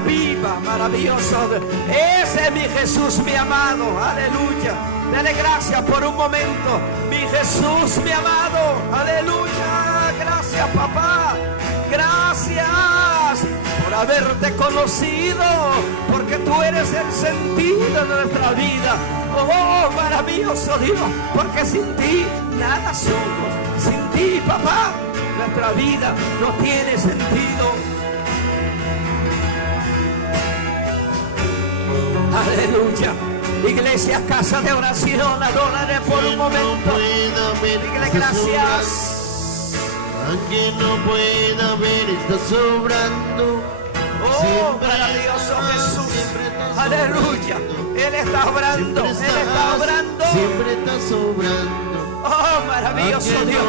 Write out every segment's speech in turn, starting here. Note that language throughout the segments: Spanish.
viva, maravilloso. Ese es mi Jesús, mi amado, aleluya. Dale gracias por un momento, mi Jesús, mi amado, aleluya. Gracias, papá, gracias por haberte conocido, porque tú eres el sentido de nuestra vida. Oh, maravilloso Dios, porque sin ti nada somos. Sin ti, papá, nuestra vida no tiene sentido. Aleluya. Iglesia, casa de oración, adórale por un momento. Dígale gracias. Aunque no pueda ver, estás obrando. Oh, maravilloso Jesús. Aleluya. Él está obrando. Él está obrando. Siempre estás obrando. Oh, maravilloso Dios.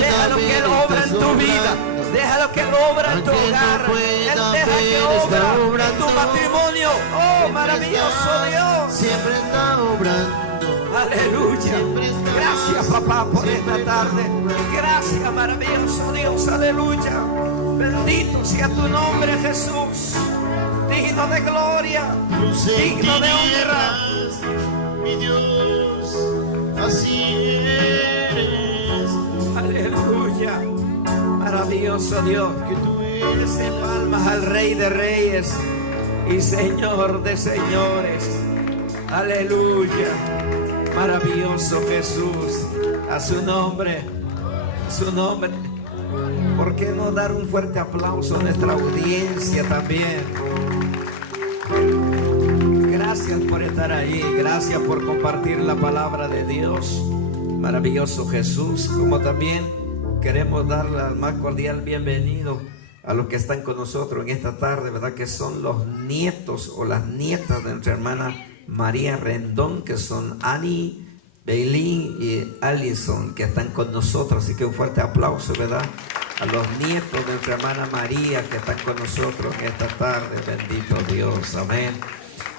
Déjalo que Él obra en tu vida. Déjalo que Él obra en tu hogar. Él deja que obra en tu matrimonio. Oh, maravilloso Dios. Siempre está obrando. Aleluya. Gracias, papá, por esta tarde. Gracias, maravilloso Dios. Aleluya. Bendito sea tu nombre, Jesús. Digno de gloria. Digno de honra. Mi Dios, así eres. Aleluya. Maravilloso Dios. Que tú eres en palmas al Rey de Reyes y Señor de Señores. Aleluya. Maravilloso Jesús. A su nombre. A su nombre. ¿Por qué no dar un fuerte aplauso a nuestra audiencia también? Gracias por estar ahí. Gracias por compartir la palabra de Dios. Maravilloso Jesús. Como también queremos dar la más cordial bienvenido a los que están con nosotros en esta tarde, ¿verdad? Que son los nietos o las nietas de nuestra hermana María Rendón, que son Annie, Bailey y Allison, que están con nosotros. Así que un fuerte aplauso, ¿verdad? A los nietos de nuestra hermana María que están con nosotros en esta tarde. Bendito Dios, amén.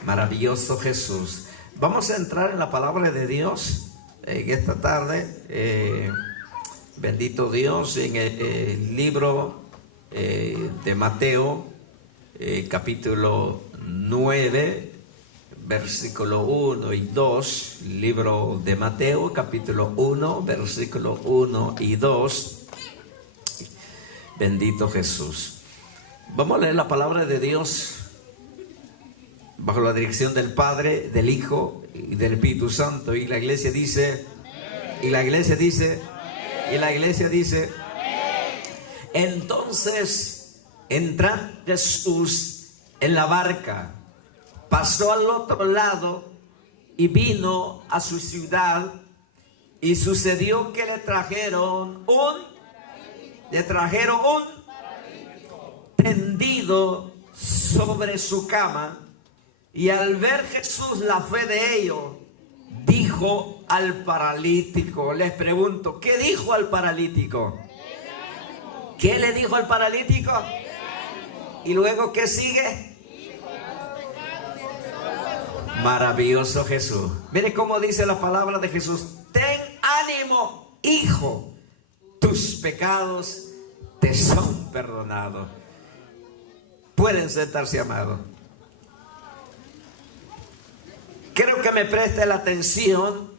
Maravilloso Jesús. Vamos a entrar en la palabra de Dios en esta tarde. Bendito Dios, en el libro de Mateo, capítulo 9, versículo 1 y 2. Libro de Mateo, capítulo 1, versículo 1 y 2. Bendito Jesús. Vamos a leer la palabra de Dios bajo la dirección del Padre, del Hijo y del Espíritu Santo. Y la iglesia dice, y la iglesia dice, y la iglesia dice. Entonces, entrando Jesús en la barca, pasó al otro lado y vino a su ciudad. Y sucedió que le trajeron un tendido sobre su cama. Y al ver Jesús la fe de ellos, dijo al paralítico. Les pregunto, ¿qué dijo al paralítico? ¿Qué le dijo al paralítico? Y luego, ¿qué sigue? Maravilloso Jesús. Mire cómo dice la palabra de Jesús. Ten ánimo, hijo, tus pecados te son perdonados. Pueden sentarse, amados. Quiero que me preste la atención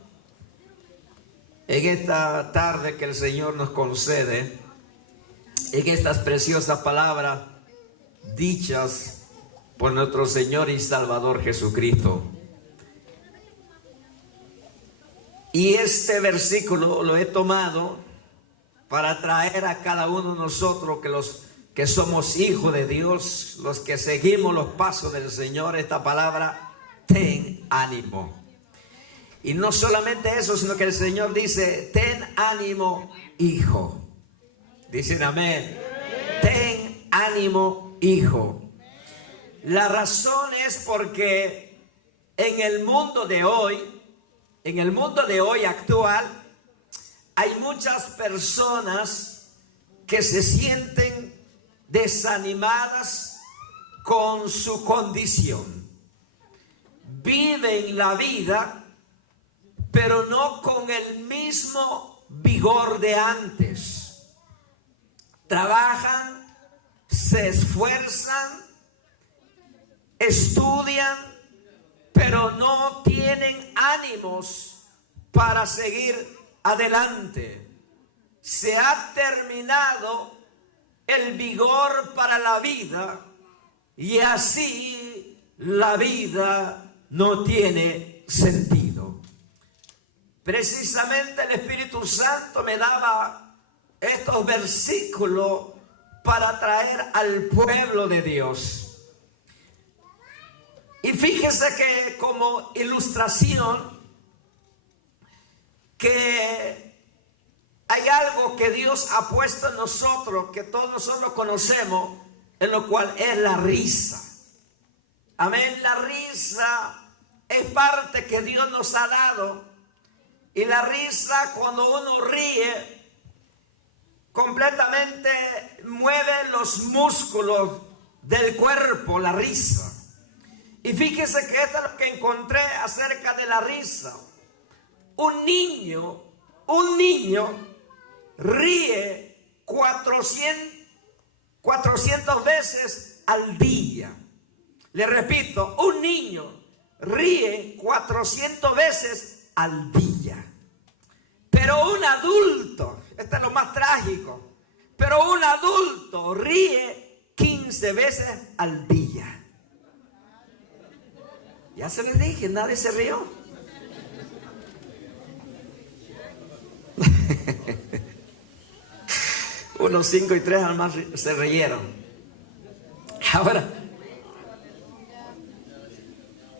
en esta tarde que el Señor nos concede, en estas preciosas palabras dichas por nuestro Señor y Salvador Jesucristo. Y este versículo lo he tomado para traer a cada uno de nosotros, que los que somos hijos de Dios, los que seguimos los pasos del Señor, esta palabra: ten ánimo. Y no solamente eso, sino que el Señor dice: ten ánimo, hijo. Dicen amén. Ten ánimo, hijo. La razón es porque en el mundo de hoy actual, hay muchas personas que se sienten desanimadas con su condición. Viven la vida, pero no con el mismo vigor de antes. Trabajan, se esfuerzan, estudian, pero no tienen ánimos para seguir adelante. Se ha terminado el vigor para la vida y así la vida no tiene sentido. Precisamente el Espíritu Santo me daba estos versículos para traer al pueblo de Dios. Y fíjese que como ilustración, que hay algo que Dios ha puesto en nosotros, que todos nosotros conocemos, en lo cual es la risa. Amén. La risa es parte que Dios nos ha dado. Y la risa, cuando uno ríe, completamente mueve los músculos del cuerpo, la risa. Y fíjese que esto es lo que encontré acerca de la risa. Un niño ríe 400 veces al día. Le repito, un niño ríe 400 veces al día. Pero un adulto, esto es lo más trágico, pero un adulto ríe 15 veces al día. Ya se les dije, nadie se rió. Unos 5 y 3 además se rieron. Ahora,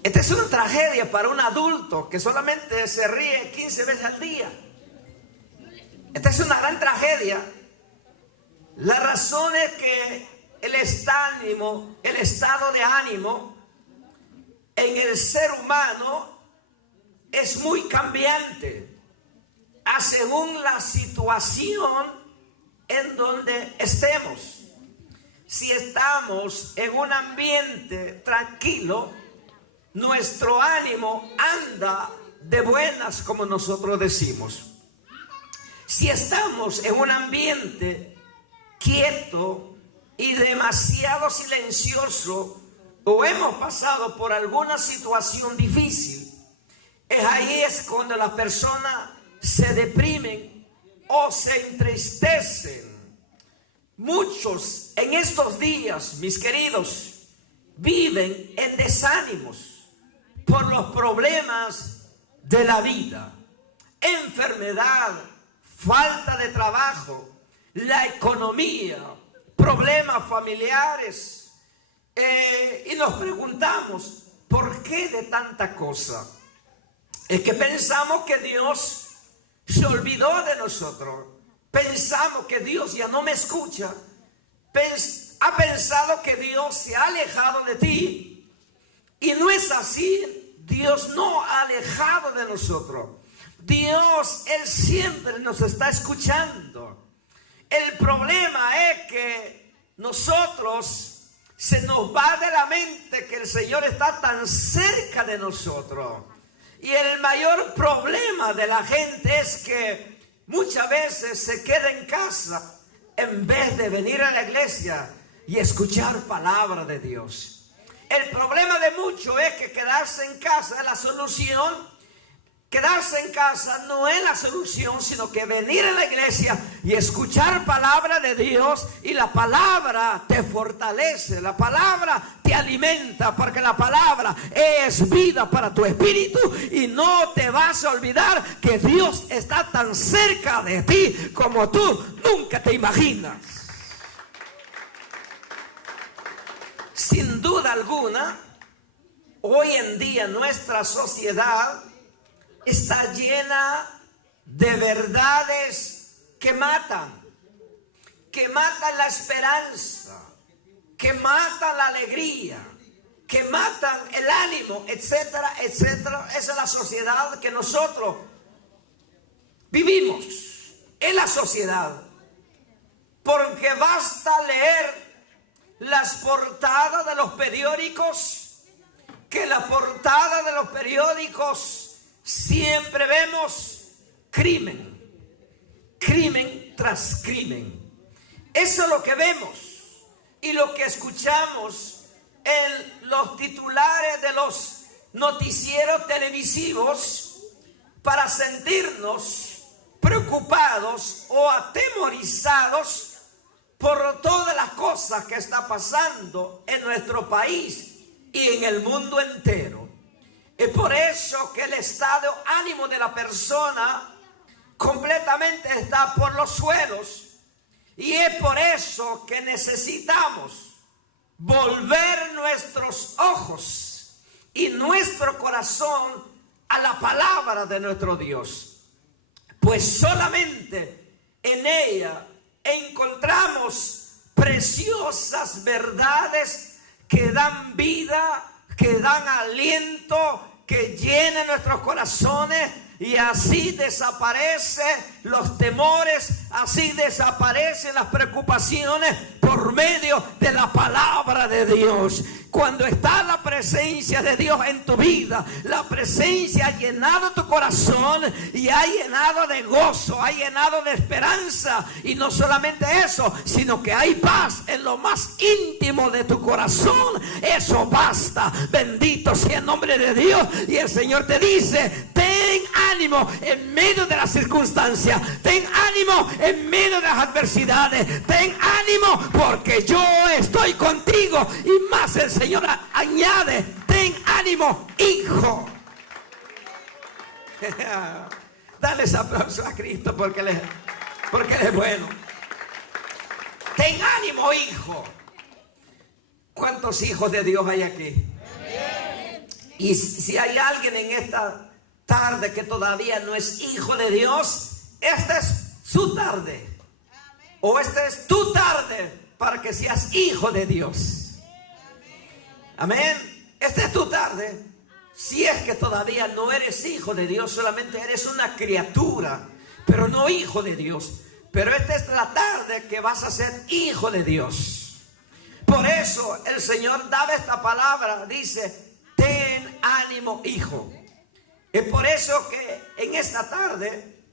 esta es una tragedia para un adulto que solamente se ríe 15 veces al día. Esta es una gran tragedia. La razón es que el estado de ánimo en el ser humano es muy cambiante según la situación en donde estemos. Si estamos en un ambiente tranquilo, nuestro ánimo anda de buenas, como nosotros decimos. Si estamos en un ambiente quieto y demasiado silencioso, o hemos pasado por alguna situación difícil, ahí es cuando las personas se deprimen o se entristecen. Muchos en estos días, mis queridos, viven en desánimos por los problemas de la vida, enfermedad, falta de trabajo, la economía, problemas familiares. Y nos preguntamos, ¿por qué de tanta cosa? Es que pensamos que Dios se olvidó de nosotros. Pensamos que Dios ya no me escucha. Ha pensado que Dios se ha alejado de ti. Y no es así. Dios no ha alejado de nosotros. Dios, Él siempre nos está escuchando. El problema es que nosotros se nos va de la mente que el Señor está tan cerca de nosotros. Y el mayor problema de la gente es que muchas veces se queda en casa en vez de venir a la iglesia y escuchar palabra de Dios. El problema de muchos es que quedarse en casa es la solución. Quedarse en casa no es la solución, sino que venir a la iglesia y escuchar palabra de Dios, y la palabra te fortalece, la palabra te alimenta, porque la palabra es vida para tu espíritu, y no te vas a olvidar que Dios está tan cerca de ti como tú nunca te imaginas. Sin duda alguna, hoy en día nuestra sociedad está llena de verdades que matan la esperanza, que matan la alegría, que matan el ánimo, etcétera, etcétera. Esa es la sociedad que nosotros vivimos, en la sociedad. Porque basta leer las portadas de los periódicos, que la portada de los periódicos siempre vemos crimen tras crimen. Eso es lo que vemos y lo que escuchamos en los titulares de los noticieros televisivos para sentirnos preocupados o atemorizados por todas las cosas que está pasando en nuestro país y en el mundo entero. Es por eso que el estado de ánimo de la persona completamente está por los suelos, y es por eso que necesitamos volver nuestros ojos y nuestro corazón a la palabra de nuestro Dios, pues solamente en ella encontramos preciosas verdades que dan vida, que dan aliento, que llenen nuestros corazones, y así desaparecen los temores, así desaparecen las preocupaciones por medio de la palabra de Dios. Cuando está la presencia de Dios en tu vida, la presencia ha llenado tu corazón y ha llenado de gozo, ha llenado de esperanza. Y no solamente eso, sino que hay paz en lo más íntimo de tu corazón. Eso basta. Bendito sea el nombre de Dios. Y el Señor te dice: ten ánimo en medio de las circunstancias, ten ánimo en medio de las adversidades, ten ánimo porque yo estoy contigo. Y más el Señor añade: ten ánimo, hijo. Dale ese aplauso a Cristo porque Él es bueno. Ten ánimo, hijo. ¿Cuántos hijos de Dios hay aquí? Y si hay alguien en esta tarde que todavía no es hijo de Dios, esta es su tarde, o esta es tu tarde para que seas hijo de Dios. Amén. Esta es tu tarde. Si es que todavía no eres hijo de Dios, solamente eres una criatura, pero no hijo de Dios. Pero esta es la tarde que vas a ser hijo de Dios. Por eso el Señor daba esta palabra, dice: ten ánimo, hijo. Es por eso que en esta tarde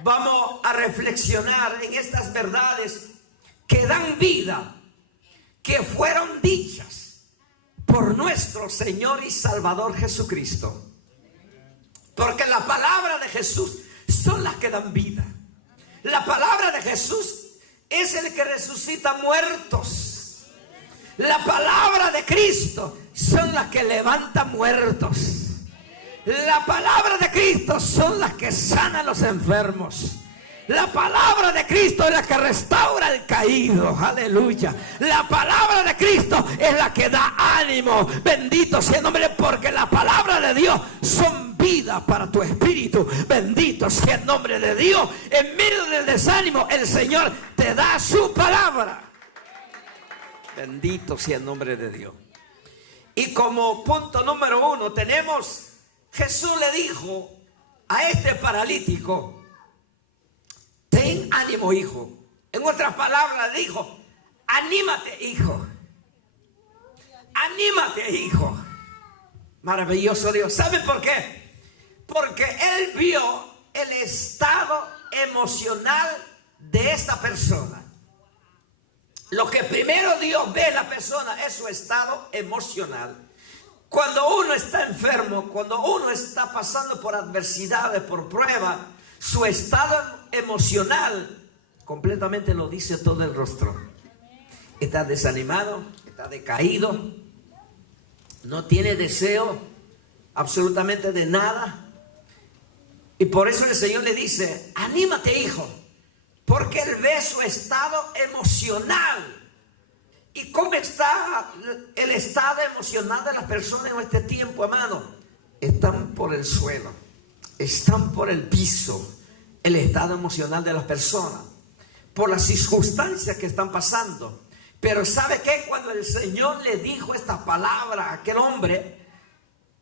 vamos a reflexionar en estas verdades que dan vida, que fueron dichas por nuestro Señor y Salvador Jesucristo. Porque la palabra de Jesús son las que dan vida. La palabra de Jesús es el que resucita muertos. La palabra de Cristo son las que levantan muertos. La palabra de Cristo son las que sanan a los enfermos. La palabra de Cristo es la que restaura al caído. Aleluya. La palabra de Cristo es la que da ánimo. Bendito sea el nombre, porque la palabra de Dios son vida para tu espíritu. Bendito sea el nombre de Dios. En medio del desánimo, el Señor te da su palabra. Bendito sea el nombre de Dios. Y como punto número 1 tenemos: Jesús le dijo a este paralítico: ten ánimo, hijo. En otras palabras, le dijo: anímate, hijo. Anímate, hijo. Maravilloso Dios. ¿Sabe por qué? Porque Él vio el estado emocional de esta persona. Lo que primero Dios ve en la persona es su estado emocional. Cuando uno está enfermo, cuando uno está pasando por adversidades, por pruebas, su estado emocional completamente lo dice todo el rostro. Está desanimado, está decaído, no tiene deseo absolutamente de nada. Y por eso el Señor le dice: anímate, hijo, porque Él ve su estado emocional. ¿Y cómo está el estado emocional de las personas en este tiempo, hermano? Están por el suelo, están por el piso. El estado emocional de las personas, por las circunstancias que están pasando. Pero ¿sabe qué? Cuando el Señor le dijo esta palabra a aquel hombre: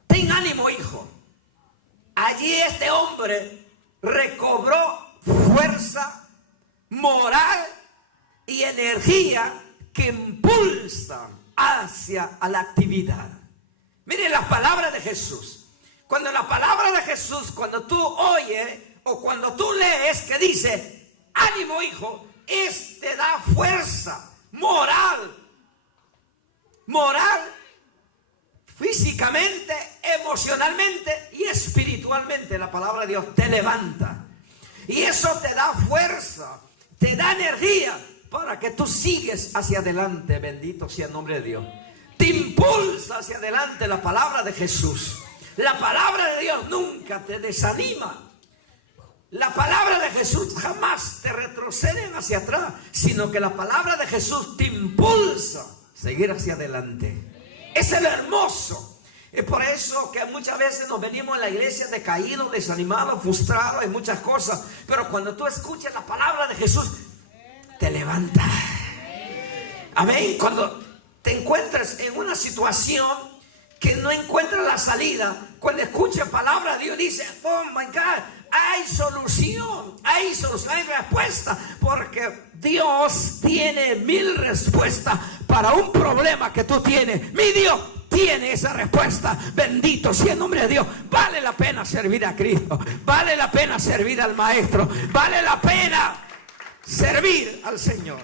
ten ánimo, hijo, allí este hombre recobró fuerza, moral y energía que impulsan hacia a la actividad. Mire las palabras de Jesús. Cuando la palabra de Jesús, cuando tú oyes o cuando tú lees que dice: ánimo, hijo, te da fuerza, moral físicamente, emocionalmente y espiritualmente. La palabra de Dios te levanta. Y eso te da fuerza, te da energía para que tú sigues hacia adelante. Bendito sea el nombre de Dios. Te impulsa hacia adelante la palabra de Jesús. La palabra de Dios nunca te desanima. La palabra de Jesús jamás te retrocede hacia atrás, sino que la palabra de Jesús te impulsa a seguir hacia adelante. Es el hermoso. Es por eso que muchas veces nos venimos a la iglesia decaídos, desanimados, frustrados en muchas cosas. Pero cuando tú escuchas la palabra de Jesús, te levanta. Amén. Cuando te encuentras en una situación que no encuentras la salida, cuando escuchas palabra de Dios, dice: oh my God, hay solución, hay respuesta, porque Dios tiene 1000 respuestas para un problema que tú tienes. Mi Dios tiene esa respuesta. Bendito sea el nombre de Dios. Vale la pena servir a Cristo, vale la pena servir al Maestro, vale la pena servir al Señor.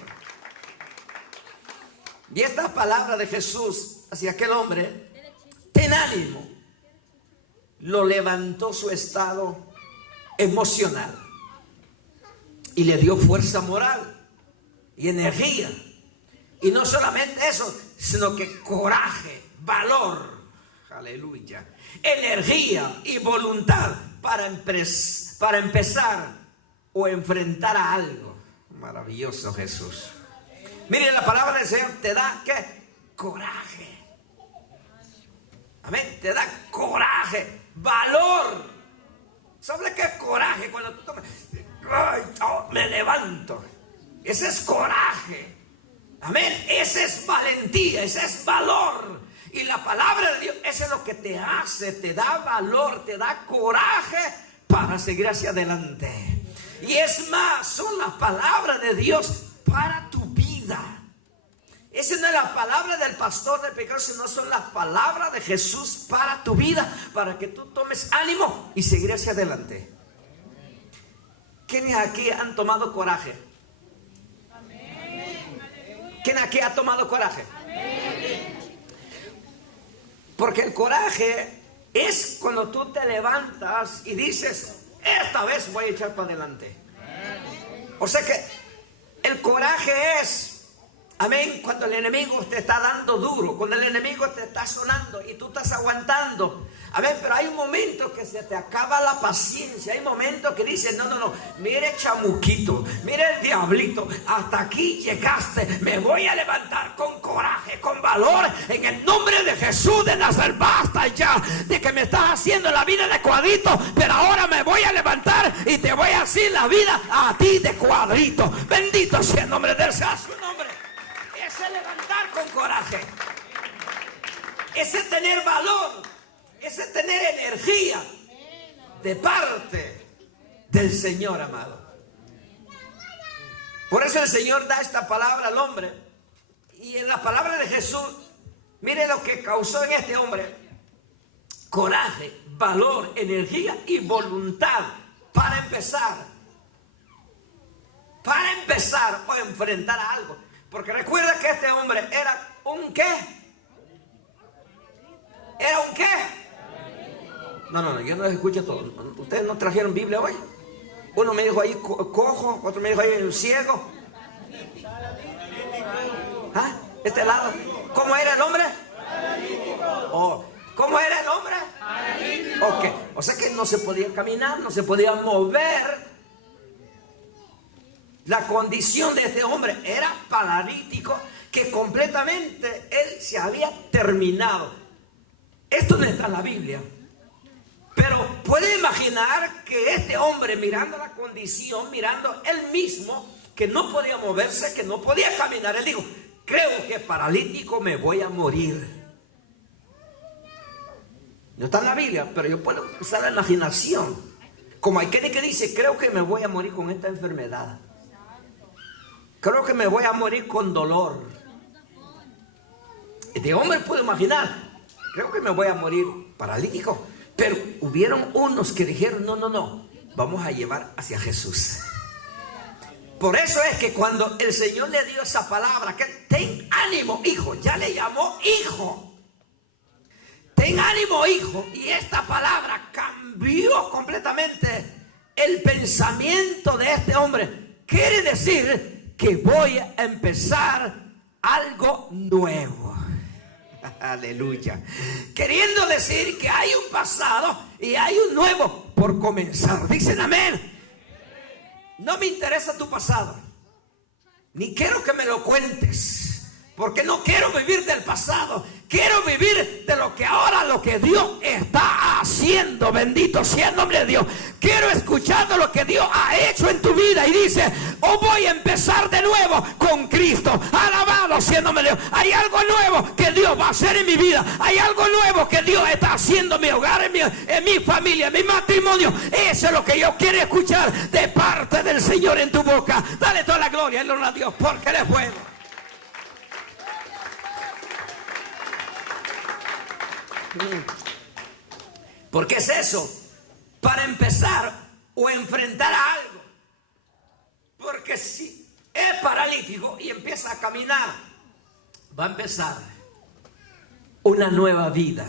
Y esta palabra de Jesús hacia aquel hombre, ten ánimo, lo levantó su estado emocional y le dio fuerza moral y energía. Y no solamente eso, sino que coraje, valor, aleluya, energía y voluntad para empezar o enfrentar a algo. Maravilloso Jesús. Mire, la palabra del Señor te da ¿qué? Coraje. Amén. Te da coraje, valor. ¿Sabe qué es coraje? Cuando tú tomas, ay, oh, me levanto. Ese es coraje. Amén. Ese es valentía, ese es valor. Y la palabra de Dios, eso es lo que te hace, te da valor, te da coraje para seguir hacia adelante. Y es más, son las palabras de Dios para tu vida. Esa no es la palabra del pastor de pecado, sino son las palabras de Jesús para tu vida, para que tú tomes ánimo y seguir hacia adelante. ¿Quiénes aquí han tomado coraje? ¿Quién aquí ha tomado coraje? Porque el coraje es cuando tú te levantas y dices: esta vez voy a echar para adelante. O sea que el coraje es, amén, cuando el enemigo te está dando duro, cuando el enemigo te está sonando y tú estás aguantando. Amén, pero hay un momento que se te acaba la paciencia. Hay momentos que dices: no, mire chamuquito, mire el diablito, hasta aquí llegaste. Me voy a levantar con coraje, con valor, en el nombre de Jesús de Nazaret. Basta ya de que me estás haciendo la vida de cuadrito, pero ahora me voy a levantar y te voy a hacer la vida a ti de cuadrito. Bendito sea el nombre de Dios, su nombre. Ese levantar con coraje, ese tener valor, ese tener energía de parte del Señor, amado. Por eso el Señor da esta palabra al hombre. Y en la palabra de Jesús, mire lo que causó en este hombre: coraje, valor, energía y voluntad para empezar o enfrentar a algo. Porque recuerda que este hombre era un ¿qué? ¿Era un qué? No, yo no les escucho todo. Ustedes no trajeron Biblia hoy. Uno me dijo ahí cojo, otro me dijo ahí ciego. ¿Ah? Este lado. ¿Cómo era el hombre? Oh, ¿cómo era el hombre? Ok, o sea que no se podía caminar, no se podía mover. La condición de este hombre era paralítico, que completamente él se había terminado. Esto no está en la Biblia, pero puede imaginar que este hombre, mirando la condición, mirando él mismo, que no podía moverse, que no podía caminar, él dijo: creo que paralítico me voy a morir. No está en la Biblia, pero yo puedo usar la imaginación. Como hay quien que dice: creo que me voy a morir con esta enfermedad. Creo que me voy a morir con dolor. Este hombre puede imaginar: creo que me voy a morir paralítico. Pero hubieron unos que dijeron: no, vamos a llevar hacia Jesús. Por eso es que cuando el Señor le dio esa palabra, que ten ánimo, hijo, ya le llamó hijo. Ten ten ánimo, hijo. Y esta palabra cambió completamente el pensamiento de este hombre. Quiere decir que voy a empezar algo nuevo. Aleluya. Queriendo decir que hay un pasado y hay un nuevo por comenzar. Dicen amén. No me interesa tu pasado, ni quiero que me lo cuentes, porque no quiero vivir del pasado. Quiero vivir de lo que ahora, lo que Dios está haciendo. Bendito sea el nombre de Dios. Quiero escuchar de lo que Dios ha hecho en tu vida. Y dice, voy a empezar de nuevo con Cristo. Alabado sea el nombre de Dios. Hay algo nuevo que Dios va a hacer en mi vida. Hay algo nuevo que Dios está haciendo en mi hogar, en mi familia, en mi matrimonio. Eso es lo que yo quiero escuchar de parte del Señor en tu boca. Dale toda la gloria y honra a Dios, porque Él es bueno. ¿Por qué es eso? Para empezar o enfrentar a algo. Porque si es paralítico y empieza a caminar, va a empezar una nueva vida.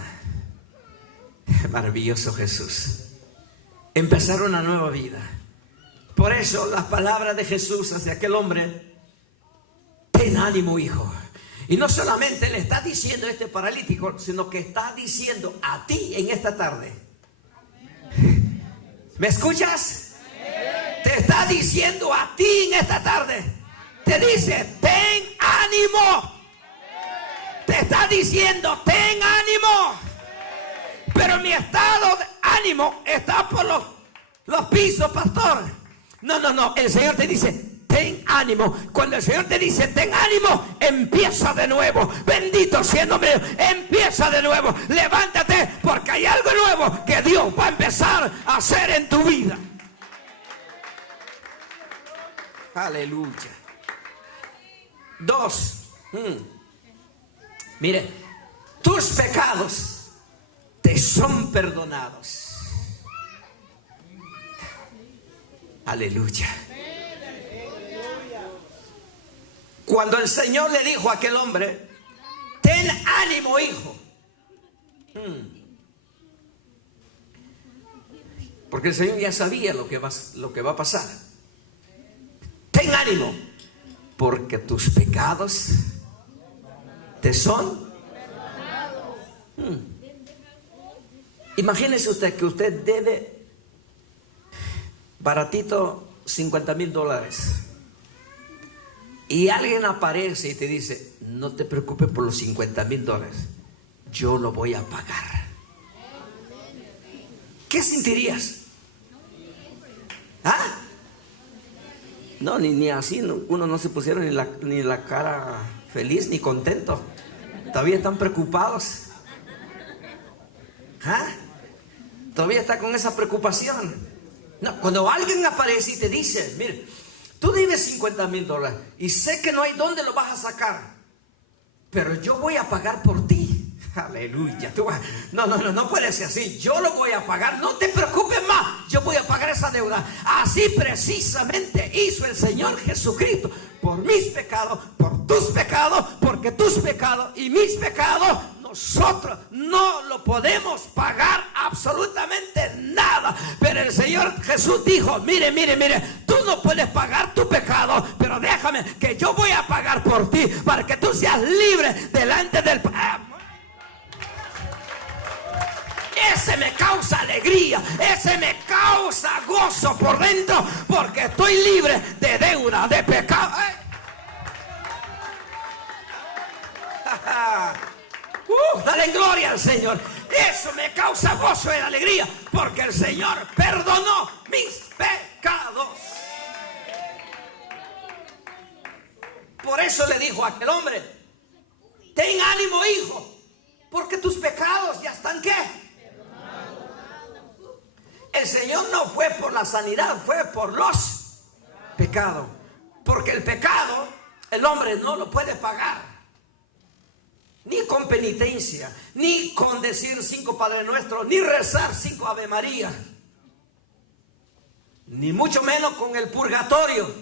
Maravilloso Jesús. Empezar una nueva vida. Por eso las palabras de Jesús hacia aquel hombre: ten ánimo, hijo. Y no solamente le está diciendo a este paralítico, sino que está diciendo a ti en esta tarde. ¿Me escuchas? Te está diciendo a ti en esta tarde. Te dice, ten ánimo. Te está diciendo, ten ánimo. Pero mi estado de ánimo está por los pisos, pastor. No. El Señor te dice, ten ánimo. Cuando el Señor te dice ten ánimo, empieza de nuevo. Bendito sea el nombre. Empieza de nuevo. Levántate, porque hay algo nuevo que Dios va a empezar a hacer en tu vida. Aleluya. 2. Mire, tus pecados te son perdonados. Aleluya. Cuando el Señor le dijo a aquel hombre, ten ánimo, hijo. Porque el Señor ya sabía lo que va a pasar. Ten ánimo, porque tus pecados te son. Imagínese usted que usted debe baratito $50,000. Y alguien aparece y te dice, no te preocupes por los $50,000, yo lo voy a pagar. ¿Qué sentirías? ¿Ah? No, ni así, uno no se pusieron ni la cara feliz ni contento. Todavía están preocupados. ¿Ah? Todavía está con esa preocupación. No, cuando alguien aparece y te dice, mire, tú debes $50,000 y sé que no hay dónde lo vas a sacar, pero yo voy a pagar por ti. Aleluya. No puede ser así. Yo lo voy a pagar. No te preocupes más. Yo voy a pagar esa deuda. Así precisamente hizo el Señor Jesucristo por mis pecados, por tus pecados, porque tus pecados y mis pecados nosotros no lo podemos pagar absolutamente nada. Pero el Señor Jesús dijo, mire, tú no puedes pagar tu pecado, pero déjame que yo voy a pagar por ti para que tú seas libre delante del Ese me causa alegría, ese me causa gozo por dentro, porque estoy libre de deuda, de pecado. Dale gloria al Señor. Eso me causa gozo y alegría, porque el Señor perdonó mis pecados. Por eso le dijo a aquel hombre, ten ánimo, hijo, porque tus pecados ya están ¿qué? El Señor no fue por la sanidad, fue por los pecados. Porque el pecado el hombre no lo puede pagar, ni con penitencia, ni con decir 5 Padre Nuestro, ni rezar 5 Ave María, ni mucho menos con el purgatorio.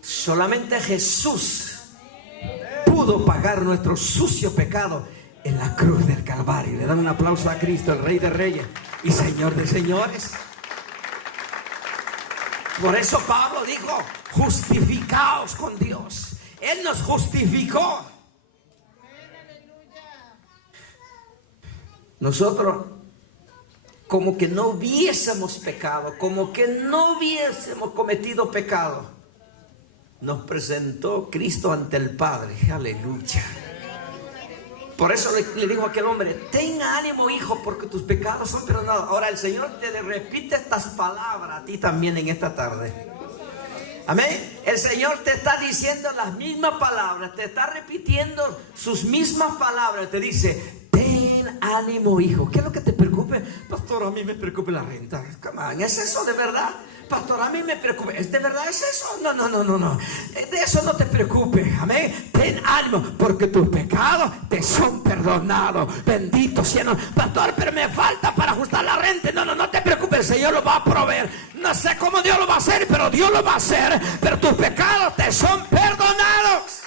Solamente Jesús pudo pagar nuestro sucio pecado en la cruz del Calvario. Le dan un aplauso a Cristo, el Rey de Reyes y Señor de Señores. Por eso Pablo dijo: justificaos con Dios. Él nos justificó. Nosotros, como que no hubiésemos pecado, como que no hubiésemos cometido pecado, nos presentó Cristo ante el Padre. Aleluya. Por eso le dijo a aquel hombre: ten ánimo, hijo, porque tus pecados son perdonados. Ahora el Señor te repite estas palabras a ti también en esta tarde. Amén. El Señor te está diciendo las mismas palabras, te está repitiendo sus mismas palabras. Te dice: ten ánimo, hijo. ¿Qué es lo que te preocupa? Pastor, a mí me preocupa la renta. Come on, ¿es eso de verdad? Pastor, a mí me preocupa. ¿Es de verdad? ¿Es eso? No. De eso no te preocupes. Amén. Ten ánimo, porque tus pecados te son perdonados. Bendito sea. Pastor, pero me falta para ajustar la renta. No te preocupes. El Señor lo va a proveer. No sé cómo Dios lo va a hacer, pero Dios lo va a hacer. Pero tus pecados te son perdonados.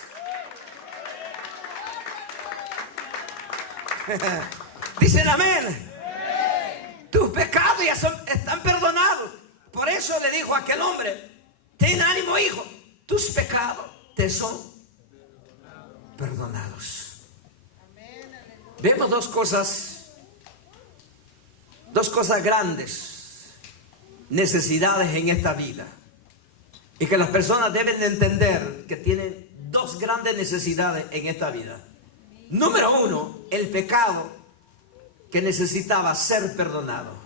Dicen amén. Tus pecados ya están perdonados. Por eso le dijo a aquel hombre: ten ánimo, hijo, tus pecados te son perdonados. Vemos dos cosas grandes, necesidades en esta vida, y que las personas deben de entender que tienen dos grandes necesidades en esta vida. Número uno, el pecado que necesitaba ser perdonado.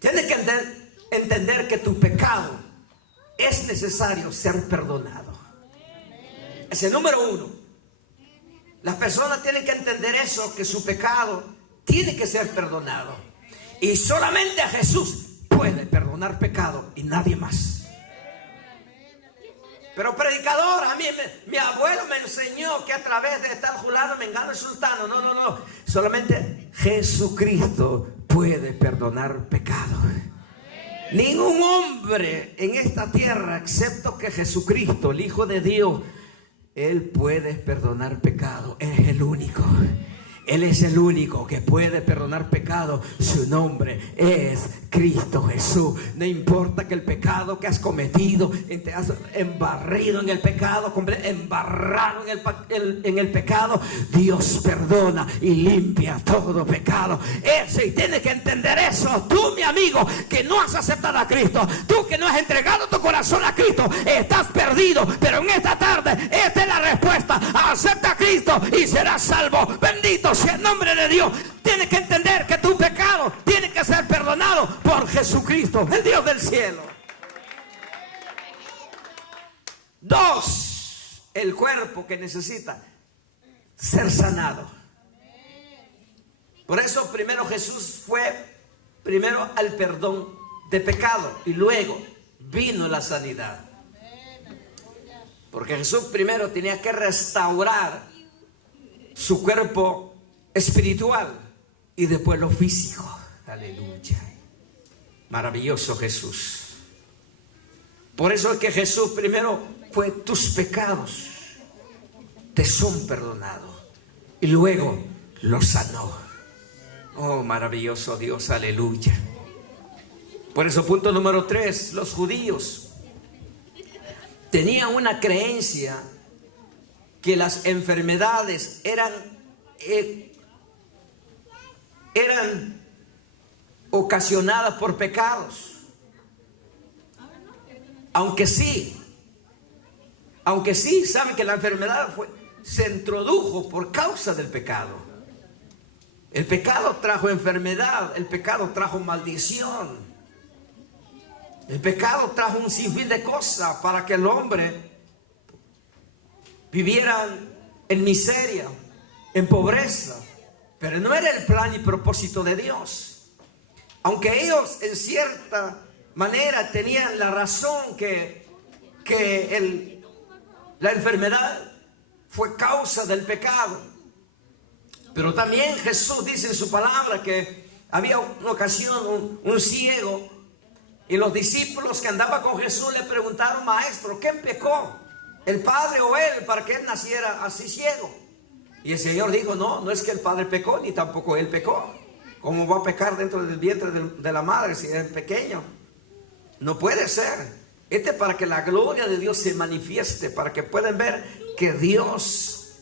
Tienes que entender que tu pecado es necesario ser perdonado. Ese número uno. Las personas tienen que entender eso, que su pecado tiene que ser perdonado. Y solamente a Jesús puede perdonar pecado y nadie más. Pero predicador, a mí mi abuelo me enseñó que a través de estar fulano, mengano y sultano. No. Solamente Jesucristo puede perdonar pecado. Ningún hombre en esta tierra, excepto que Jesucristo, el Hijo de Dios, Él puede perdonar pecado. Es el único. Él es el único que puede perdonar pecado. Su nombre es Cristo Jesús. No importa que el pecado que has cometido, te has embarrido en el pecado, embarrado en el pecado, Dios perdona y limpia todo pecado. Eso, y tienes que entender eso. Tú, mi amigo, que no has aceptado a Cristo, tú que no has entregado tu corazón a Cristo, estás perdido. Pero en esta tarde, esta es la respuesta: acepta a Cristo y serás salvo. Bendito sea el nombre de Dios. Tienes que entender que tu pecado tiene que ser perdonado por Jesucristo, el Dios del cielo. Dos, el cuerpo que necesita ser sanado. Por eso primero Jesús fue primero al perdón de pecado y luego vino la sanidad. Porque Jesús primero tenía que restaurar su cuerpo espiritual y después lo físico. Aleluya. Maravilloso Jesús. Por eso es que Jesús primero fue: tus pecados te son perdonados, y luego los sanó. Oh, maravilloso Dios. Aleluya. Por eso, punto número 3, los judíos tenían una creencia que las enfermedades eran ocasionadas por pecados. Aunque sí, saben que la enfermedad se introdujo por causa del pecado. El pecado trajo enfermedad, el pecado trajo maldición, el pecado trajo un sinfín de cosas para que el hombre viviera en miseria, en pobreza. Pero no era el plan y propósito de Dios. Aunque ellos en cierta manera tenían la razón que la enfermedad fue causa del pecado. Pero también Jesús dice en su palabra que había una ocasión un ciego, y los discípulos que andaban con Jesús le preguntaron: maestro, ¿quién pecó? el padre o él para que él naciera así ciego. Y el Señor dijo, no, no es que el padre pecó, ni tampoco él pecó. ¿Cómo va a pecar dentro del vientre de la madre si es pequeño? No puede ser. Este es para que la gloria de Dios se manifieste, para que puedan ver que Dios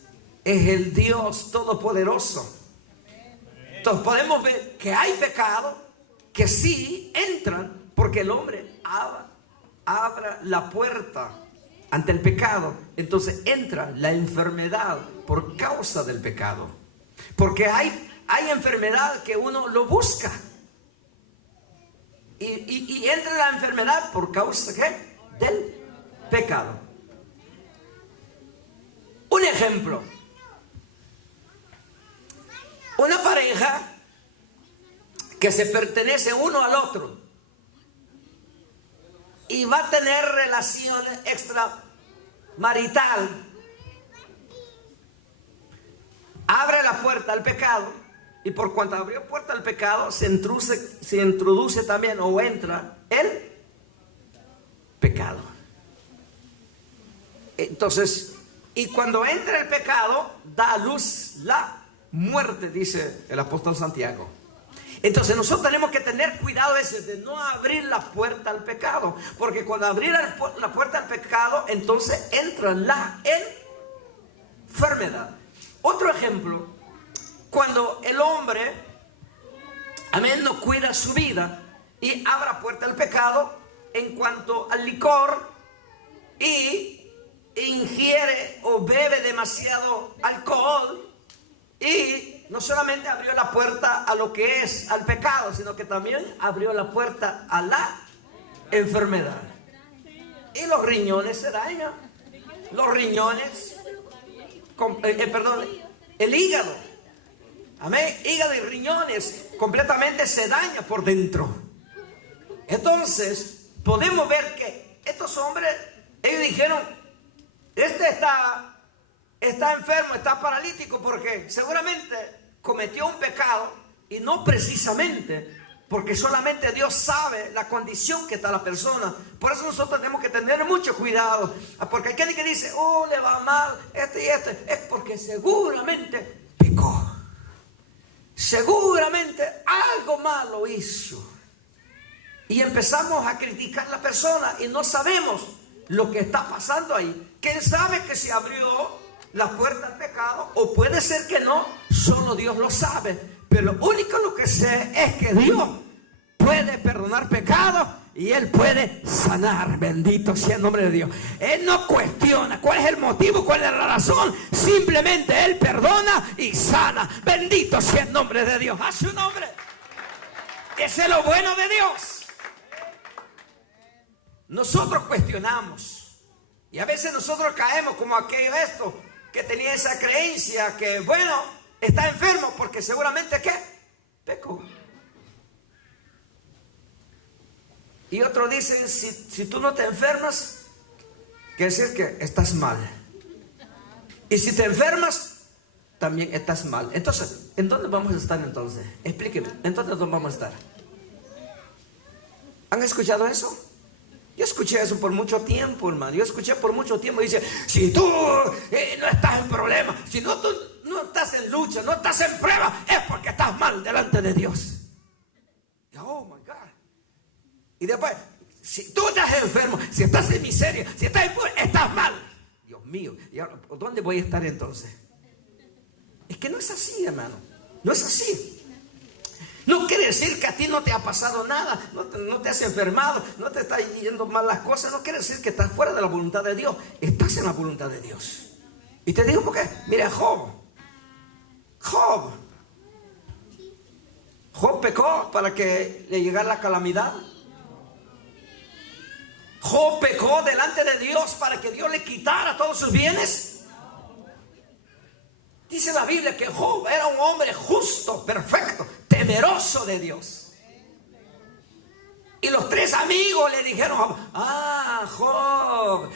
es el Dios todopoderoso. Entonces podemos ver que hay pecado que sí entran porque el hombre abra la puerta ante el pecado. Entonces entra la enfermedad por causa del pecado. Porque hay enfermedad que uno lo busca. Y entra la enfermedad por causa ¿qué? Del pecado. Un ejemplo. Una pareja que se pertenece uno al otro y va a tener relaciones extramarital, abre la puerta al pecado, y por cuanto abrió puerta al pecado se introduce también o entra el pecado. Entonces, y cuando entra el pecado da a luz la muerte, dice el apóstol Santiago. Entonces nosotros tenemos que tener cuidado de no abrir la puerta al pecado, porque cuando abrir la puerta al pecado, entonces entra la enfermedad. Otro ejemplo, cuando el hombre, amén, no cuida su vida y abre la puerta al pecado en cuanto al licor y ingiere o bebe demasiado alcohol, y no solamente abrió la puerta a lo que es al pecado, sino que también abrió la puerta a la enfermedad. Y los riñones se dañan. Los riñones, el hígado, amén, hígado y riñones completamente se dañan por dentro. Entonces podemos ver que estos hombres, ellos dijeron, este está enfermo, está paralítico porque seguramente cometió un pecado, y no precisamente porque solamente Dios sabe la condición que está la persona. Por eso nosotros tenemos que tener mucho cuidado, porque hay gente que dice, oh, le va mal, es porque seguramente pecó, seguramente algo malo hizo, y empezamos a criticar a la persona y no sabemos lo que está pasando ahí. ¿Quién sabe que se abrió la puerta al pecado? O puede ser que no, solo Dios lo sabe. Pero lo único lo que sé es que Dios puede perdonar pecados y Él puede sanar. Bendito sea el nombre de Dios. Él no cuestiona cuál es el motivo, cuál es la razón. Simplemente Él perdona y sana. Bendito sea el nombre de Dios. A su nombre. Ese es lo bueno de Dios. Nosotros cuestionamos, y a veces nosotros caemos como esto que tenía esa creencia que, bueno, está enfermo porque seguramente ¿qué? Pecó. Y otros dicen, si tú no te enfermas, quiere decir que estás mal. Y si te enfermas, también estás mal. Entonces, ¿en dónde vamos a estar entonces? Explíqueme, ¿en dónde vamos a estar? ¿Han escuchado eso? Yo escuché eso por mucho tiempo, hermano. Yo escuché por mucho tiempo. Dice, si tú no estás en problema, si no, tú no estás en lucha, no estás en prueba, es porque estás mal delante de Dios. Y, oh my God. Y después, si tú estás enfermo, si estás en miseria, si estás mal. Dios mío, ¿y ahora, dónde voy a estar entonces? Es que no es así, hermano. No es así. No quiere decir que a ti no te ha pasado nada, no te has enfermado, no te están yendo mal las cosas. No quiere decir que estás fuera de la voluntad de Dios. Estás en la voluntad de Dios. Y te digo por qué. Mira, Job pecó para que le llegara la calamidad. Job pecó delante de Dios para que Dios le quitara todos sus bienes. Dice la Biblia que Job era un hombre justo, perfecto, temeroso de Dios. Y los tres amigos le dijeron, Job,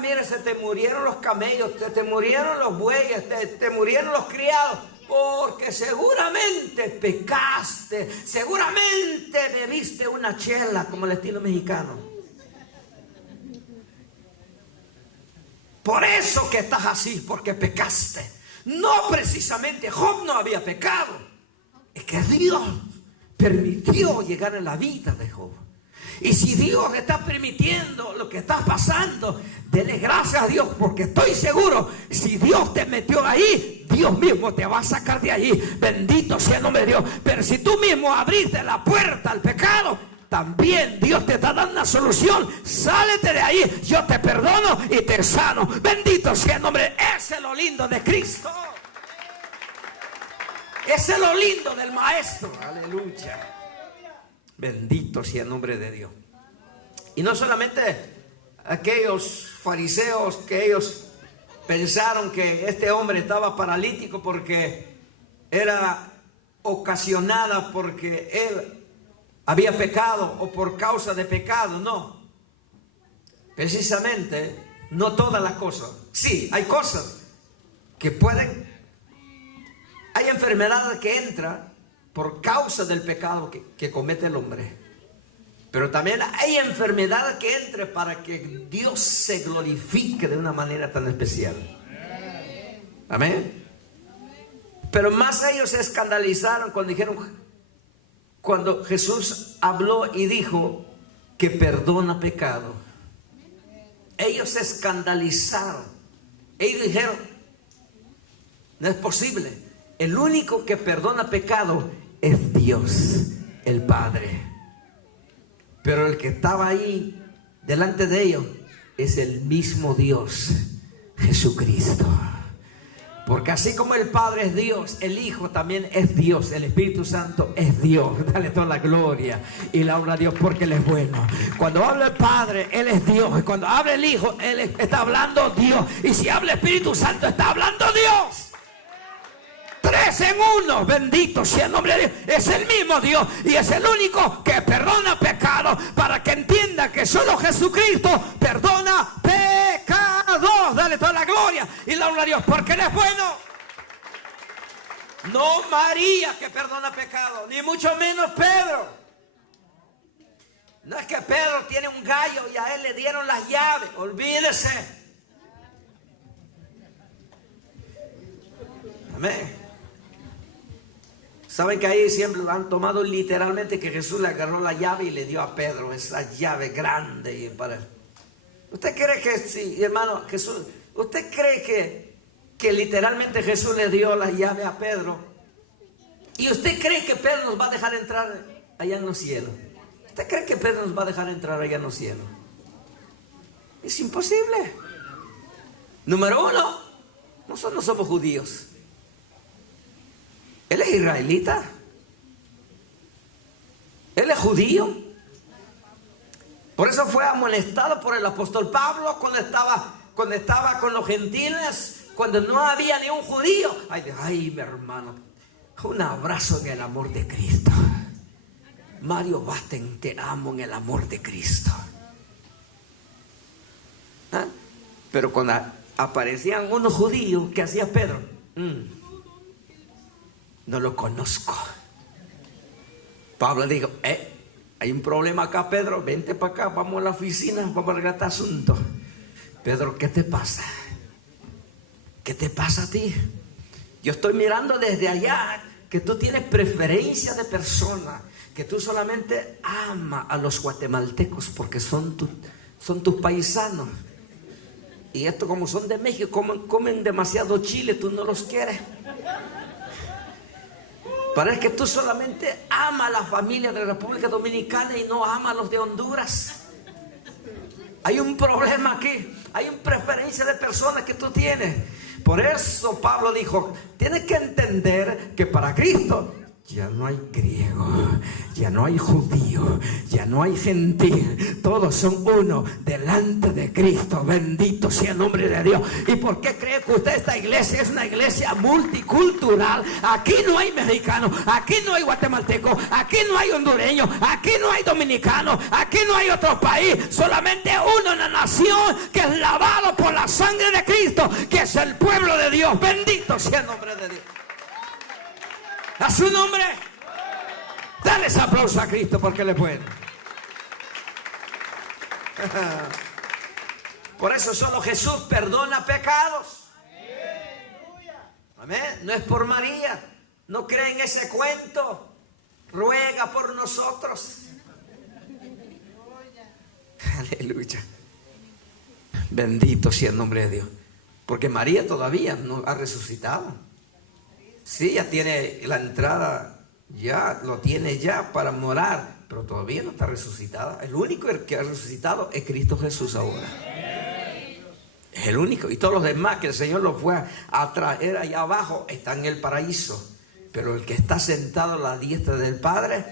mira, se te murieron los camellos, te murieron los bueyes, te murieron los criados, porque seguramente pecaste, seguramente bebiste una chela, como el estilo mexicano. Por eso que estás así, porque pecaste. No precisamente Job no había pecado. Es que Dios permitió llegar a la vida de Job. Y si Dios está permitiendo lo que está pasando, dele gracias a Dios, porque estoy seguro, si Dios te metió ahí, Dios mismo te va a sacar de allí. Bendito sea el nombre de Dios. Pero si tú mismo abriste la puerta al pecado, también Dios te está dando una solución. Sálete de ahí, yo te perdono y te sano. Bendito sea el nombre. Ese es lo lindo de Cristo. Ese es lo lindo del Maestro. Aleluya. Bendito sea el nombre de Dios. Y no solamente aquellos fariseos que ellos pensaron que este hombre estaba paralítico porque era ocasionada porque él había pecado o por causa de pecado. No, precisamente no todas las cosas. Sí, hay cosas que pueden, hay enfermedades que entran por causa del pecado que comete el hombre. Pero también hay enfermedades que entran para que Dios se glorifique de una manera tan especial. Amén. Pero más ellos se escandalizaron cuando Jesús habló y dijo que perdona pecado. Ellos se escandalizaron. Ellos dijeron, no es posible. El único que perdona pecado es Dios, el Padre. Pero el que estaba ahí delante de ellos es el mismo Dios, Jesucristo. Porque así como el Padre es Dios, el Hijo también es Dios, el Espíritu Santo es Dios. Dale toda la gloria y la honra a Dios porque Él es bueno. Cuando habla el Padre, Él es Dios. Y cuando habla el Hijo, Él está hablando Dios. Y si habla el Espíritu Santo, está hablando Dios. Tres en uno, bendito sea el nombre de Dios. Es el mismo Dios y es el único que perdona pecados, para que entienda que solo Jesucristo perdona pecados. Dale toda la gloria y la honra a Dios porque Él es bueno. No María, que perdona pecados, ni mucho menos Pedro. No es que Pedro tiene un gallo y a él le dieron las llaves. Olvídese. Amén. Saben que ahí siempre lo han tomado literalmente, que Jesús le agarró la llave y le dio a Pedro esa llave grande. Y ¿usted cree que sí, hermano Jesús? ¿Usted cree que literalmente Jesús le dio la llave a Pedro? ¿Y usted cree que Pedro nos va a dejar entrar allá en los cielos? ¿Usted cree que Pedro nos va a dejar entrar allá en los cielos? Es imposible. Número uno, nosotros no somos judíos. Él es israelita. Él es judío. Por eso fue amonestado por el apóstol Pablo cuando estaba con los gentiles, cuando no había ni un judío. Ay, mi hermano, un abrazo en el amor de Cristo. Mario Basten, te amo en el amor de Cristo. ¿Ah? Pero cuando aparecían unos judíos, ¿qué hacía Pedro? No lo conozco. Pablo dijo, hay un problema acá, Pedro, vente para acá, vamos a la oficina, vamos a arreglar este asunto. Pedro, ¿qué te pasa? ¿Qué te pasa a ti? Yo estoy mirando desde allá que tú tienes preferencia de persona, que tú solamente amas a los guatemaltecos porque son tus paisanos. Y esto, como son de México, comen demasiado chile, tú no los quieres. Parece que tú solamente amas a la familia de la República Dominicana y no amas a los de Honduras. Hay un problema aquí. Hay una preferencia de personas que tú tienes. Por eso Pablo dijo, tienes que entender que para Cristo ya no hay griego, ya no hay judío, ya no hay gentil. Todos son uno delante de Cristo. Bendito sea el nombre de Dios. ¿Y por qué cree que usted esta iglesia es una iglesia multicultural? Aquí no hay mexicanos, aquí no hay guatemaltecos, aquí no hay hondureños, aquí no hay dominicanos, aquí no hay otro país. Solamente uno en la nación que es lavado por la sangre de Cristo, que es el pueblo de Dios. Bendito sea el nombre de Dios. A su nombre. Dale ese aplauso a Cristo porque le puede. Por eso solo Jesús perdona pecados. Amén. No es por María. No creen ese cuento. Ruega por nosotros. Aleluya. Bendito sea el nombre de Dios. Porque María todavía no ha resucitado. Sí, ya tiene la entrada, ya lo tiene ya para morar, pero todavía no está resucitada. El único que ha resucitado es Cristo Jesús ahora. Es el único. Y todos los demás que el Señor los fue a traer allá abajo están en el paraíso. Pero el que está sentado a la diestra del Padre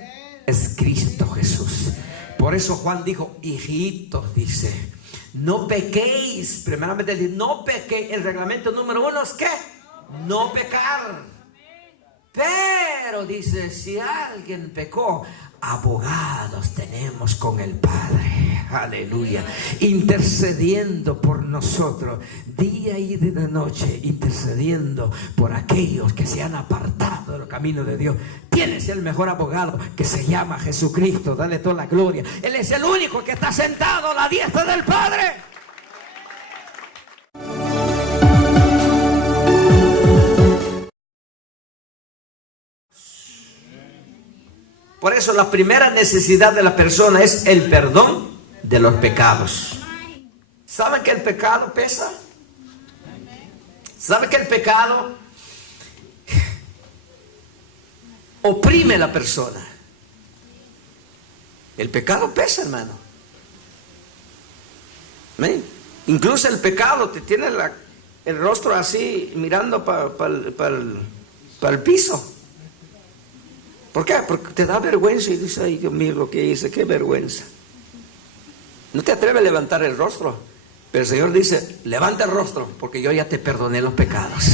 es Cristo Jesús. Por eso Juan dijo, hijitos, dice, no pequéis. Primeramente dice, no pequéis. El reglamento número 1 es ¿qué? No pecar. Pero dice, si alguien pecó, abogados tenemos con el Padre. Aleluya. Intercediendo por nosotros día y de noche, intercediendo por aquellos que se han apartado de los caminos de Dios. Tienes el mejor abogado, que se llama Jesucristo. Dale toda la gloria. Él es el único que está sentado a la diestra del Padre. Por eso la primera necesidad de la persona es el perdón de los pecados. ¿Saben que el pecado pesa? ¿Saben que el pecado oprime a la persona? El pecado pesa, hermano. ¿Ven? Incluso el pecado te tiene el rostro así mirando para el piso. ¿Por qué? Porque te da vergüenza y dices, ay Dios mío, lo que hice, qué vergüenza. No te atreves a levantar el rostro, pero el Señor dice, levanta el rostro, porque yo ya te perdoné los pecados.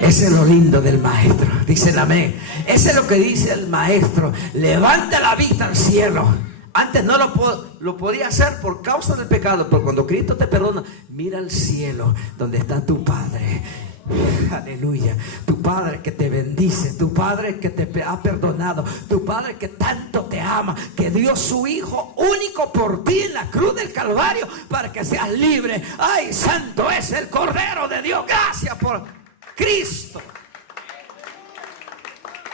Ese es lo lindo del Maestro. Dicen amén. Ese es lo que dice el Maestro. Levanta la vista al cielo. Antes no lo podía hacer por causa del pecado, pero cuando Cristo te perdona, mira al cielo donde está tu Padre. Aleluya. Tu Padre que te bendice, tu Padre que te ha perdonado, tu Padre que tanto te ama, que dio su Hijo único por ti en la cruz del Calvario para que seas libre. Ay, santo es el Cordero de Dios. Gracias por Cristo.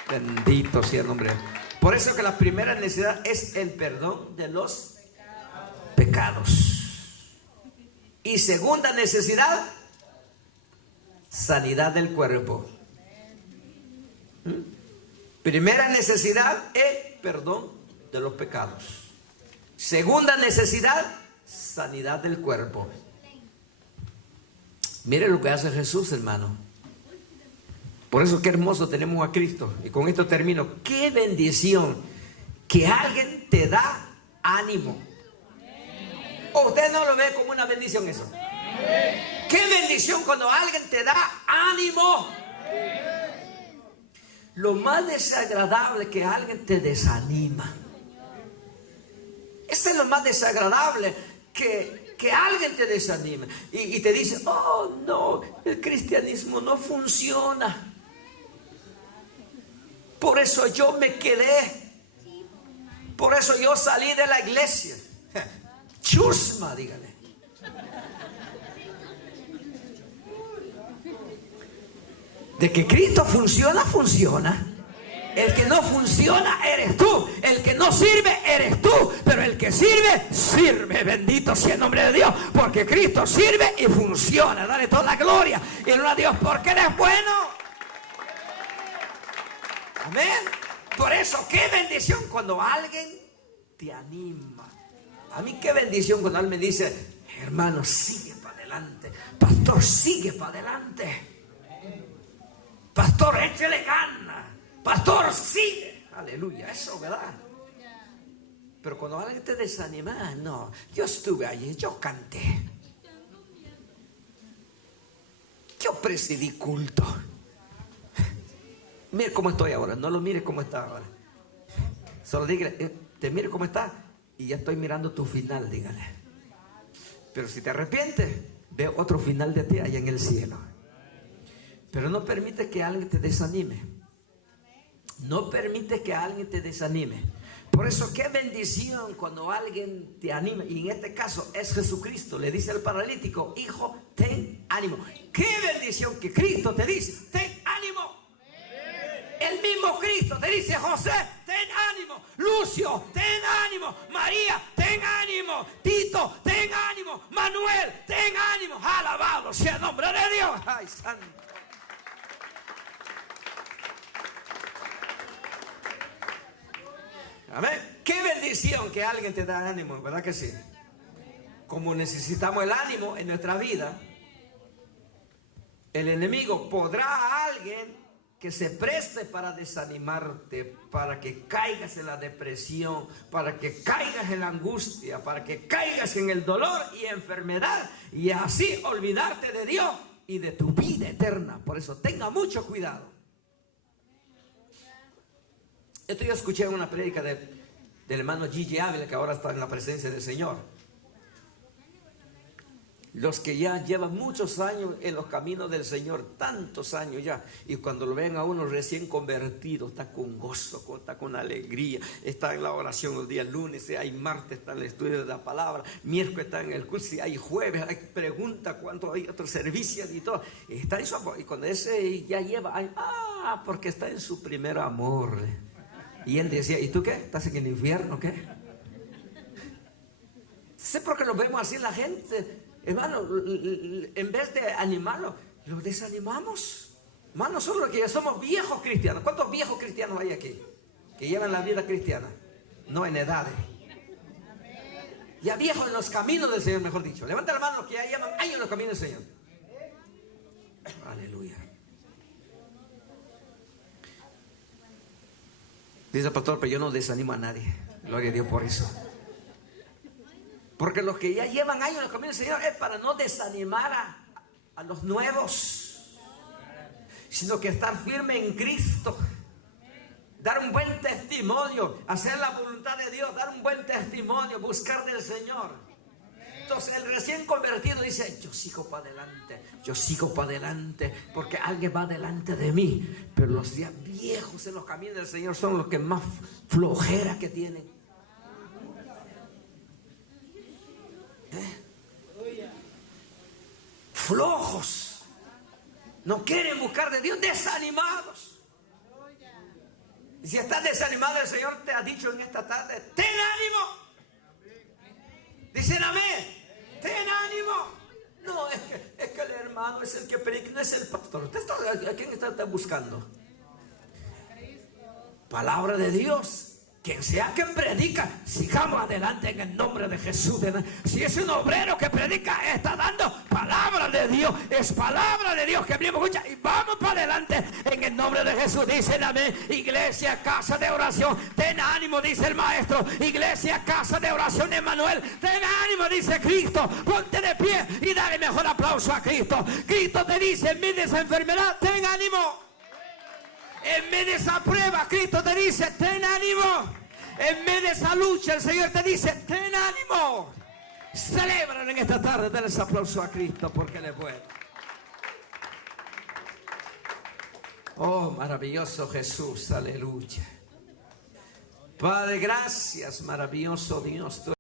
Bendito sea el nombre. Por eso que la primera necesidad es el perdón de los pecados. Y segunda necesidad, sanidad del cuerpo. Primera necesidad es perdón de los pecados. Segunda necesidad, sanidad del cuerpo. Mire lo que hace Jesús, hermano. Por eso qué hermoso tenemos a Cristo. Y con esto termino. Qué bendición que alguien te da ánimo. ¿O usted no lo ve como una bendición eso? Qué bendición cuando alguien te da ánimo. Lo más desagradable es que alguien te desanima. Eso es lo más desagradable, que alguien te desanime y te dice, oh no, el cristianismo no funciona. Por eso yo me quedé. Por eso yo salí de la iglesia. Chusma, dígale. De que Cristo funciona, funciona. El que no funciona eres tú. El que no sirve eres tú. Pero el que sirve, sirve. Bendito sea el nombre de Dios. Porque Cristo sirve y funciona. Dale toda la gloria y honra a Dios porque eres bueno. Amén. Por eso, qué bendición cuando alguien te anima. A mí qué bendición cuando alguien me dice, hermano, sigue para adelante. Pastor, sigue para adelante. Pastor, échale gana. Pastor, sigue. Aleluya, eso, ¿verdad? Pero cuando alguien te desanima, no, yo estuve allí, yo canté, yo presidí culto. Mire cómo estoy ahora, no lo mire cómo está ahora. Solo dígale, te mire cómo está y ya estoy mirando tu final, dígale. Pero si te arrepientes, veo otro final de ti allá en el cielo. Pero no permite que alguien te desanime. No permite que alguien te desanime. Por eso qué bendición cuando alguien te anima, y en este caso es Jesucristo, le dice al paralítico: hijo, ten ánimo. Qué bendición que Cristo te dice: ten ánimo. El mismo Cristo te dice: José, ten ánimo. Lucio, ten ánimo. María, ten ánimo. Tito, ten ánimo. Manuel, ten ánimo. Alabado sea el nombre de Dios. Ay, santo. Amén. Qué bendición que alguien te da ánimo, ¿verdad que sí? Como necesitamos el ánimo en nuestra vida, el enemigo podrá a alguien que se preste para desanimarte, para que caigas en la depresión, para que caigas en la angustia, para que caigas en el dolor y enfermedad, y así olvidarte de Dios y de tu vida eterna. Por eso tenga mucho cuidado. Esto yo escuché en una prédica del hermano Gigi Ávila, que ahora está en la presencia del Señor. Los que ya llevan muchos años en los caminos del Señor, tantos años ya, y cuando lo ven a uno recién convertido, está con gozo, está con alegría, está en la oración los días lunes, si hay martes está en el estudio de la palabra, miércoles está en el curso, si hay jueves hay pregunta cuánto hay otros servicios y todo, y está en su amor. Y cuando ese ya lleva, porque está en su primer amor. Y él decía: ¿y tú qué? ¿Estás en el infierno? ¿Qué? Sé por qué lo vemos así la gente, hermano. En vez de animarlo, lo desanimamos. Hermano, solo que ya somos viejos cristianos. ¿Cuántos viejos cristianos hay aquí? Que llevan la vida cristiana, no en edades. Ya viejos en los caminos del Señor, mejor dicho. Levanta la mano los que ya llevan años en los caminos del Señor. Aleluya. Dice el pastor: pero yo no desanimo a nadie. Gloria a Dios por eso. Porque los que ya llevan años en el camino del Señor es para no desanimar a los nuevos, sino que estar firme en Cristo, dar un buen testimonio, hacer la voluntad de Dios, dar un buen testimonio, buscar del Señor. Entonces el recién convertido dice: yo sigo para adelante, yo sigo para adelante, porque alguien va delante de mí. Pero los días viejos en los caminos del Señor son los que más flojera que tienen. Flojos, no quieren buscar de Dios, desanimados. Y si estás desanimado, el Señor te ha dicho en esta tarde: ten ánimo. Dicen amén. Ten ánimo. No, es que el hermano es el que predica, no es el pastor. ¿A quién está buscando? Palabra de Dios. Quien sea que predica, sigamos adelante en el nombre de Jesús. Si es un obrero que predica, está dando palabra de Dios. Es palabra de Dios que venimos a escuchar. Y vamos para adelante en el nombre de Jesús. Dicen amén. Iglesia, casa de oración, ten ánimo, dice el maestro. Iglesia, casa de oración, Emmanuel, ten ánimo, dice Cristo. Ponte de pie y dale mejor aplauso a Cristo. Cristo te dice: en medio de esa enfermedad, ten ánimo. En medio de esa prueba, Cristo te dice: ten ánimo. En medio de esa lucha, el Señor te dice: ten ánimo. Celebran en esta tarde. Denles aplauso a Cristo porque Él es bueno. Oh, maravilloso Jesús, aleluya. Padre, gracias, maravilloso Dios.